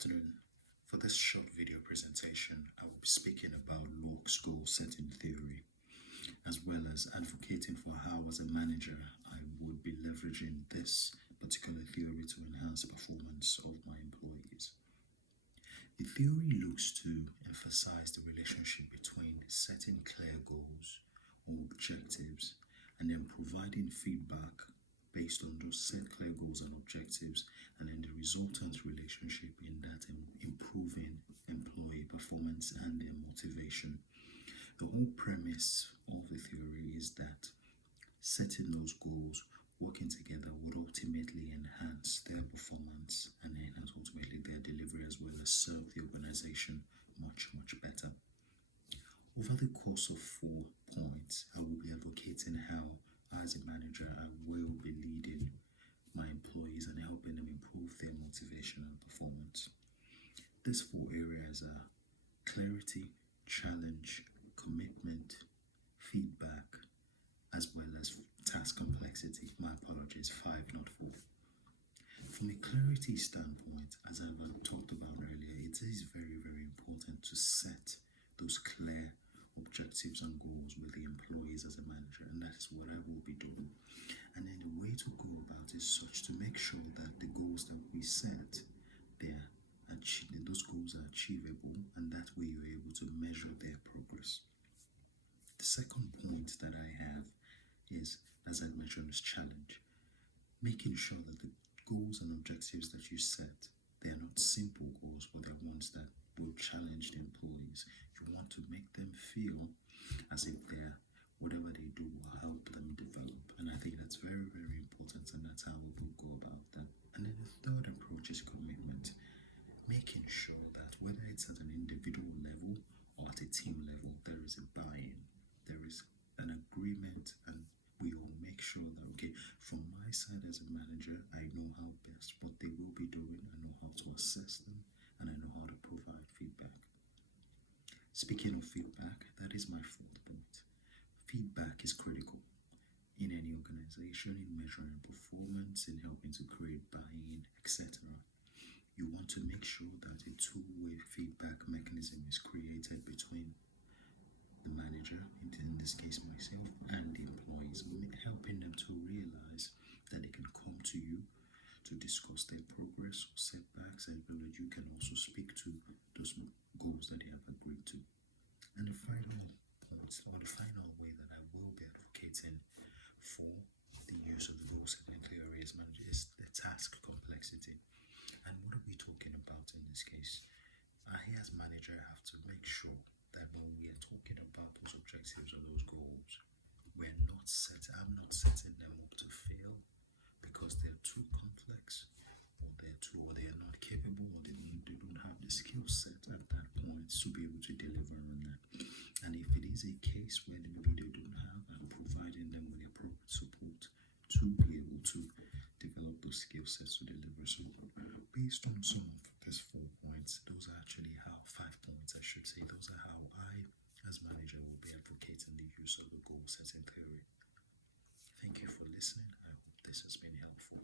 afternoon. For this short video presentation, I will be speaking about Locke's goal setting theory, as well as advocating for how, as a manager, I would be leveraging this particular theory to enhance performance of my employees. The theory looks to emphasize the relationship between setting clear goals or objectives and then providing feedback based on those set clear goals and objectives, and then the resultant relationship in that improving employee performance and their motivation. The whole premise of the theory is that setting those goals, working together, would ultimately enhance their performance and enhance ultimately their delivery, as well as serve the organization much better. Over the course of 4 points, I will be advocating how, as a manager, I will be leading my employees and helping them improve their motivation and performance. These 4 areas are clarity, challenge, commitment, feedback, as well as task complexity. My apologies, 5, not 4. From a clarity standpoint, as I've talked about earlier, it is very important to set those clear objectives and goals with the employees as a manager, and that is what I will be doing. And then the way to go about is such to make sure that the goals that we set, those goals are achievable, and that way you're able to measure their progress. The second point that I have is, as I mentioned, is challenge. Making sure that the goals and objectives that you set, they are not simple goals, but they're ones that will challenge the employees. You want to make them feel as if whatever they do will help them develop. And I think that's very important, and that's how we will go about that. And then the third approach is commitment. Making sure that whether it's at an individual level or at a team level, there is a buy-in, there is an agreement, and we all make sure that, okay, from my side as a manager, I know how best what they will be doing, I know how to assess them, and I know how to provide feedback. Speaking of feedback, that is my 4th point. Feedback is critical in any organization, in measuring performance, in helping to create buy-in, etc. You want to make sure that a two-way feedback mechanism is created between the manager, in this case myself, and the employees, helping them to realize that they can come to you to discuss their progress or setbacks, and that you can also speak to those goals that they have agreed to. And the final point, or the final way that I will be advocating for the use of the goal setting theory as manager, is the task complexity. And what are we talking about in this case? I, as manager, have to make sure that when we are talking about those objectives or those goals, I'm not setting them up to fail because they're too complex, or they are not capable, or they don't have the skill set at that point to be able to deliver on that. And if it is a case where maybe they don't have, I'm providing them with the appropriate support to be able to develop those skill sets to deliver. So based on some of these 4 points, those are actually how 5 points, I should say, those are how I, as manager, will be advocating the use of the goal setting theory. Thank you for listening. I hope this has been helpful.